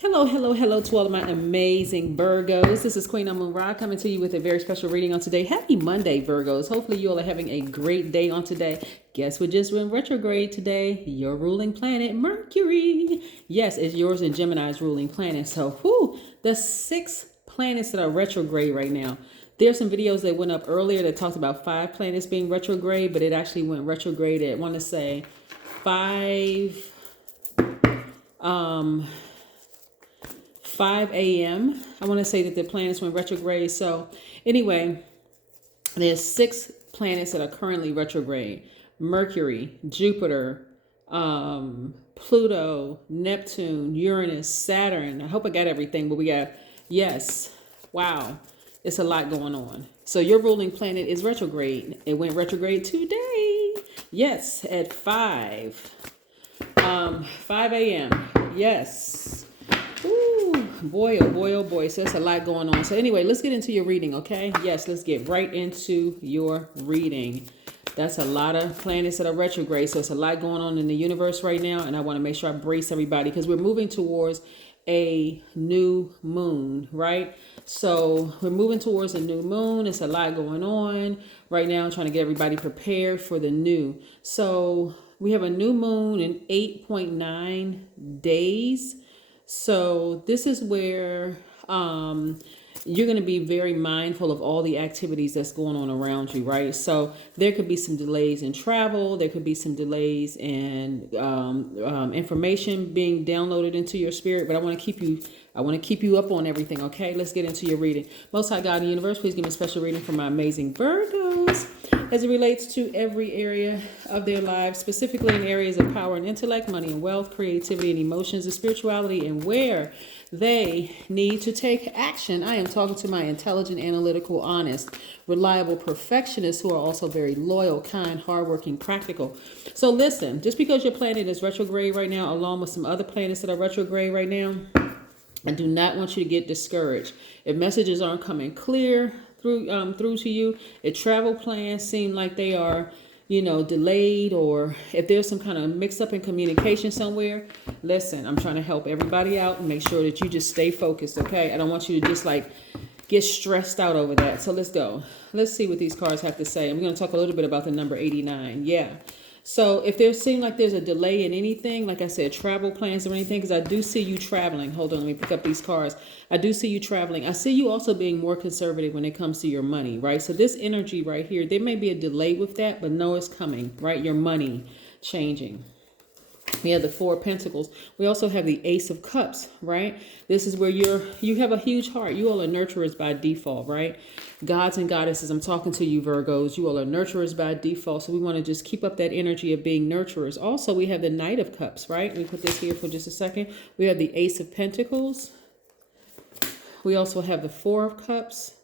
Hello, hello, hello to all of my amazing Virgos. This is Queen Amun Ra coming to you with a very special reading on today. Happy Monday, Virgos. Hopefully you all are having a great day on today. Guess what just went retrograde today? Your ruling planet, Mercury. Yes, it's yours and Gemini's ruling planet. So, the 6 planets that are retrograde right now. There's some videos that went up earlier that talked about 5 planets being retrograde, but it actually went retrograde at, I want to say, 5 a.m. I want to say that the planets went retrograde. So anyway, there's 6 planets that are currently retrograde. Mercury, Jupiter, Pluto, Neptune, Uranus, Saturn. I hope I got everything, but we got, yes, wow, it's a lot going on. So your ruling planet is retrograde. It went retrograde today. Yes, at 5 a.m. Yes. Ooh, boy, oh boy, oh boy. So that's a lot going on. So anyway, let's get into your reading, okay? Yes, let's get right into your reading. That's a lot of planets that are retrograde. So it's a lot going on in the universe right now. And I want to make sure I brace everybody because we're moving towards a new moon, right? So we're moving towards a new moon. It's a lot going on right now. I'm trying to get everybody prepared for the new. So we have a new moon in 8.9 days. So this is where you're going to be very mindful of all the activities that's going on around you, right? So there could be some delays in travel. There could be some delays in information being downloaded into your spirit. But I want to keep you up on everything, okay? Let's get into your reading. Most High God in the universe, please give me a special reading for my amazing Virgos as it relates to every area of their lives, specifically in areas of power and intellect, money and wealth, creativity and emotions, and spirituality, and where they need to take action. I am talking to my intelligent, analytical, honest, reliable perfectionists who are also very loyal, kind, hardworking, practical. So listen, just because your planet is retrograde right now, along with some other planets that are retrograde right now, I do not want you to get discouraged. If messages aren't coming clear through to you, if travel plans seem like they are, delayed, or if there's some kind of mix up in communication somewhere, listen, I'm trying to help everybody out and make sure that you just stay focused, okay? I don't want you to just get stressed out over that. So let's go. Let's see what these cards have to say. And we're going to talk a little bit about the number 89. Yeah. So if there seems like there's a delay in anything, like I said, travel plans or anything, because I do see you traveling. Hold on, let me pick up these cards. I do see you traveling. I see you also being more conservative when it comes to your money, right? So this energy right here, there may be a delay with that, but no, it's coming, right? Your money changing. We have the 4 of Pentacles. We also have the Ace of Cups, right? This is where you have a huge heart. You all are nurturers by default, right? Gods and goddesses, I'm talking to you, Virgos. You all are nurturers by default. So we want to just keep up that energy of being nurturers. Also, we have the Knight of Cups, right? Let me put this here for just a second. We have the Ace of Pentacles. We also have the 4 of Cups.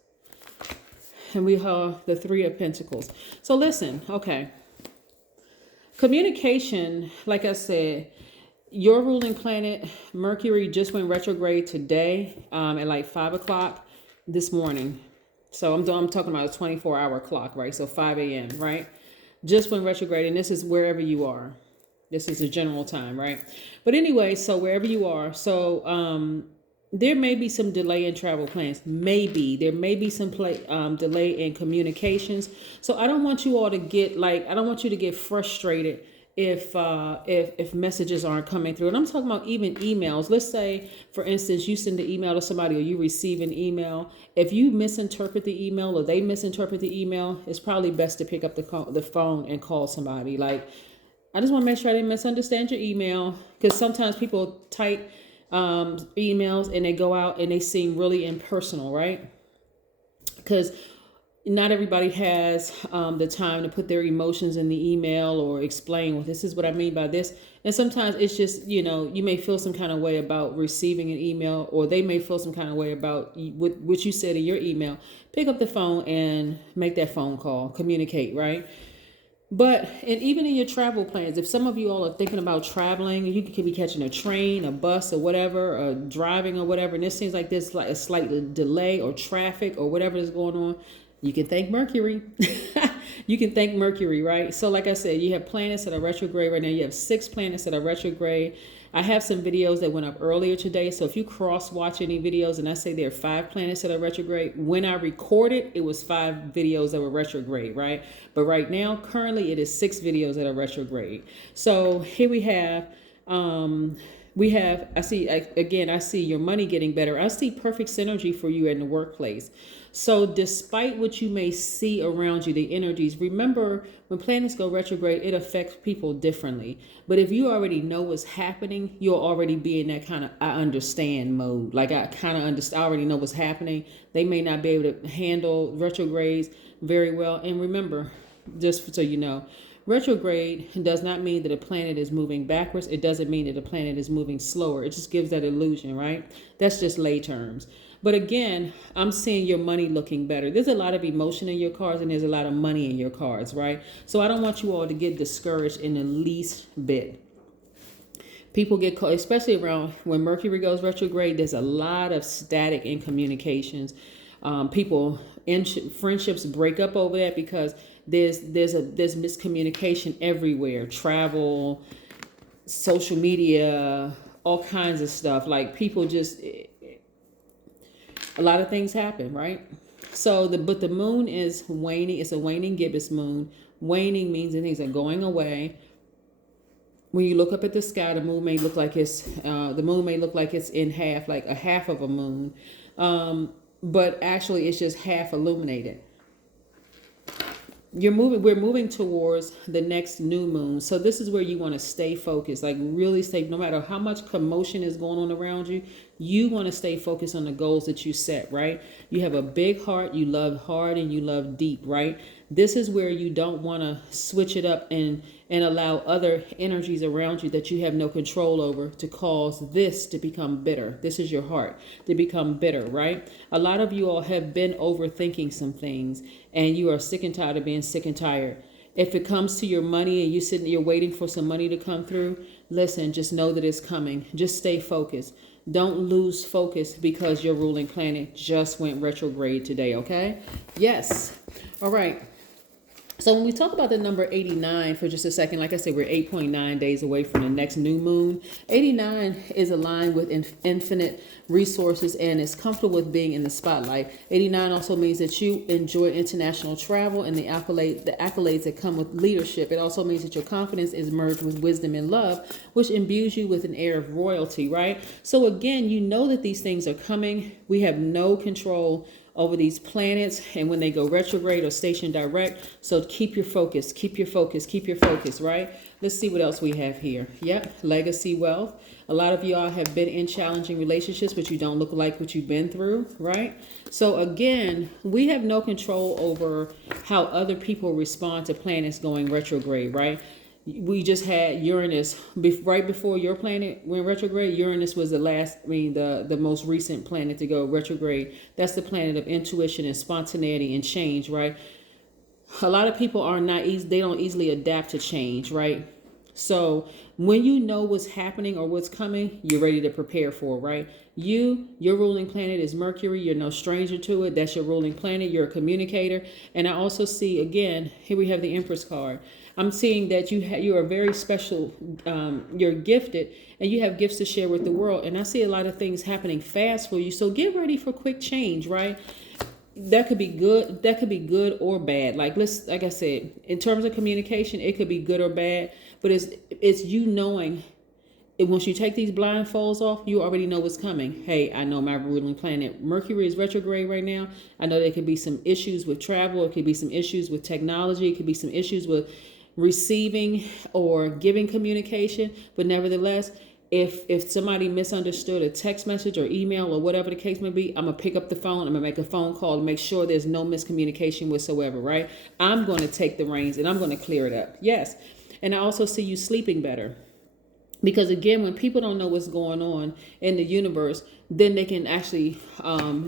And we have the 3 of Pentacles. So listen, okay. Communication, like I said, your ruling planet, Mercury, just went retrograde today at like 5 o'clock this morning. So I'm talking about a 24-hour clock, right? So 5 a.m., right? Just went retrograde, and this is wherever you are. This is the general time, right? But anyway, so wherever you are, so there may be some delay in travel plans. Maybe there may be some delay in communications. So I don't want you all to get I don't want you to get frustrated if messages aren't coming through. And I'm talking about even emails. Let's say, for instance, you send an email to somebody or you receive an email. If you misinterpret the email or they misinterpret the email, it's probably best to pick up the phone and call somebody. I just want to make sure I didn't misunderstand your email, because sometimes people type emails and they go out and they seem really impersonal, right? Because not everybody has the time to put their emotions in the email or explain, well, this is what I mean by this. And sometimes it's just, you may feel some kind of way about receiving an email, or they may feel some kind of way about what you said in your email. Pick up the phone and make that phone call, communicate, right? But, and even in your travel plans, if some of you all are thinking about traveling, you could be catching a train, a bus, or whatever, or driving or whatever, and this seems like there's a slight delay or traffic or whatever is going on, you can thank Mercury. You can thank Mercury, right? So like I said, you have planets that are retrograde right now. You have 6 planets that are retrograde. I have some videos that went up earlier today. So if you cross watch any videos and I say there are 5 planets that are retrograde, when I recorded, it was 5 videos that were retrograde, right? But right now, currently, it is 6 videos that are retrograde. So here I see your money getting better. I see perfect synergy for you in the workplace. So despite what you may see around you, the energies, remember when planets go retrograde, it affects people differently. But if you already know what's happening, you'll already be in that kind of I understand mode. Like I kind of understand, I already know what's happening. They may not be able to handle retrogrades very well. And remember, just so you know, retrograde does not mean that a planet is moving backwards. It doesn't mean that a planet is moving slower. It just gives that illusion, right? That's just lay terms. But again, I'm seeing your money looking better. There's a lot of emotion in your cards and there's a lot of money in your cards, right? So I don't want you all to get discouraged in the least bit. People get caught, especially around when Mercury goes retrograde, there's a lot of static in communications. People in friendships break up over that because there's miscommunication everywhere. Travel, social media, all kinds of stuff. Like people just, a lot of things happen, right? So but the moon is waning. It's a waning gibbous moon. Waning means that things are going away. When you look up at the sky, the moon may look like it's in half, like a half of a moon. But actually it's just half illuminated. We're moving towards the next new moon. So this is where you want to stay focused, like really stay, no matter how much commotion is going on around you, you want to stay focused on the goals that you set, right? You have a big heart, you love hard and you love deep, right? This is where you don't want to switch it up and allow other energies around you that you have no control over to cause this to become bitter. This is your heart to become bitter, right? A lot of you all have been overthinking some things and you are sick and tired of being sick and tired. If it comes to your money and you're waiting for some money to come through, listen, just know that it's coming. Just stay focused. Don't lose focus because your ruling planet just went retrograde today, okay? Yes. All right. So when we talk about the number 89 for just a second, like I said, we're 8.9 days away from the next new moon. 89 is aligned with infinite resources and is comfortable with being in the spotlight. 89 also means that you enjoy international travel and the accolades that come with leadership. It also means that your confidence is merged with wisdom and love, which imbues you with an air of royalty, right? So again, you know that these things are coming. We have no control over these planets and when they go retrograde or station direct. So keep your focus, right? Let's see what else we have here. Yep, legacy wealth. A lot of y'all have been in challenging relationships, but you don't look like what you've been through, right? So again, we have no control over how other people respond to planets going retrograde, right? We just had Uranus right before your planet went retrograde. Uranus was the most recent planet to go retrograde. That's the planet of intuition and spontaneity and change, right? A lot of people they don't easily adapt to change, right? So when you know what's happening or what's coming, you're ready to prepare for it, right? Your ruling planet is Mercury. You're no stranger to it. That's your ruling planet. You're a communicator. And I also see, again, here we have the Empress card. I'm seeing that you are very special. You're gifted and you have gifts to share with the world. And I see a lot of things happening fast for you. So get ready for quick change, right? That could be good. That could be good or bad. Like I said, in terms of communication, it could be good or bad. But it's you knowing. Once you take these blindfolds off, you already know what's coming. Hey, I know my ruling planet Mercury is retrograde right now. I know there could be some issues with travel. It could be some issues with technology. It could be some issues with receiving or giving communication. But nevertheless, if somebody misunderstood a text message or email or whatever the case may be, I'm going to pick up the phone. I'm going to make a phone call to make sure there's no miscommunication whatsoever, right? I'm going to take the reins and I'm going to clear it up. Yes. And I also see you sleeping better. Because again, when people don't know what's going on in the universe, then they can actually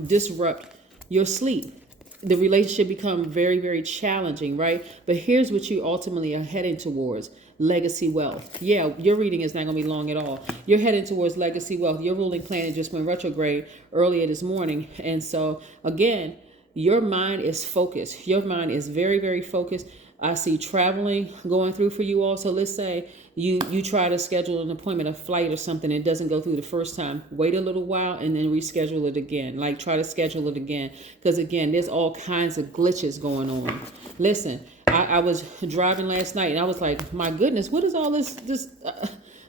disrupt your sleep. The relationship become very, very challenging, right? But here's what you ultimately are heading towards. Legacy wealth. Yeah, your reading is not going to be long at all. You're heading towards legacy wealth. Your ruling planet just went retrograde earlier this morning. And so again, your mind is focused. Your mind is very, very focused. I see traveling going through for you all. So let's say You try to schedule an appointment, a flight or something, it doesn't go through the first time. Wait a little while and then reschedule it again. Like try to schedule it again. Because again, there's all kinds of glitches going on. Listen, I was driving last night and I was like, my goodness, what is all this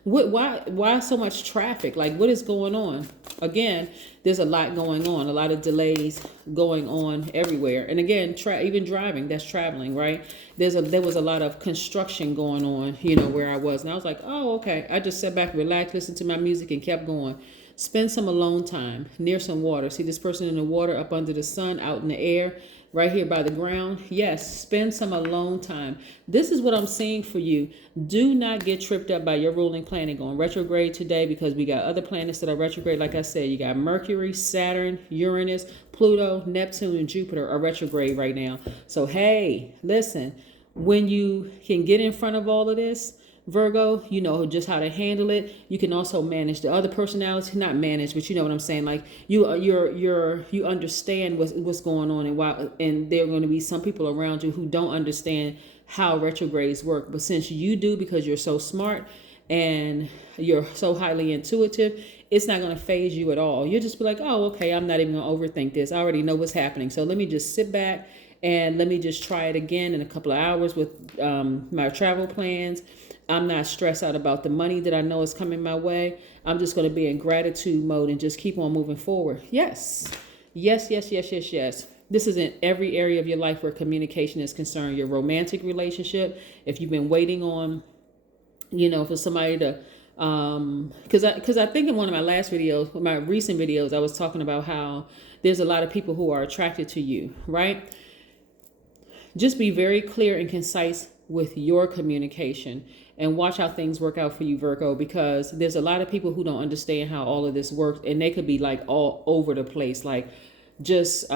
why so much traffic? Like, what is going on? Again, there's a lot going on, a lot of delays going on everywhere. And again, even driving, that's traveling, right? There was a lot of construction going on, you know, where I was. And I was like, oh, okay. I just sat back, relaxed, listened to my music and kept going. Spend some alone time near some water. See this person in the water, up under the sun, out in the air, right here by the ground. Yes, spend some alone time. This is what I'm saying for you. Do not get tripped up by your ruling planet going retrograde today, because we got other planets that are retrograde. Like I said, you got Mercury, Saturn, Uranus, Pluto, Neptune, and Jupiter are retrograde right now. So, hey, listen, when you can get in front of all of this, Virgo, you know just how to handle it. You can also manage the other personality, not manage, but you know what I'm saying. Like you understand what's going on, and why. And there are going to be some people around you who don't understand how retrogrades work. But since you do, because you're so smart and you're so highly intuitive, it's not going to phase you at all. You'll just be like, oh, okay, I'm not even going to overthink this. I already know what's happening. So let me just sit back and let me just try it again in a couple of hours with my travel plans. I'm not stressed out about the money that I know is coming my way. I'm just going to be in gratitude mode and just keep on moving forward. Yes. Yes, yes, yes, yes, yes. This is in every area of your life where communication is concerned. Your romantic relationship, if you've been waiting on, you know, for somebody to, because I think in one of my last videos, my recent videos, I was talking about how there's a lot of people who are attracted to you, right? Just be very clear and concise with your communication and watch how things work out for you, Virgo, because there's a lot of people who don't understand how all of this works, and they could be like all over the place, like just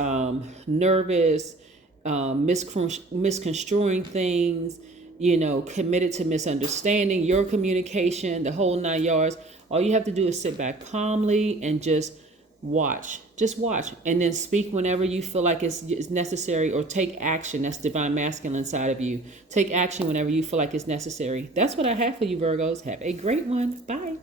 nervous, misconstruing things, you know, committed to misunderstanding your communication, the whole 9 yards. All you have to do is sit back calmly and just watch, and then speak whenever you feel like it's necessary, or take action. That's divine masculine side of you. Take action whenever you feel like it's necessary. That's what I have for you, Virgos. Have a great one. Bye.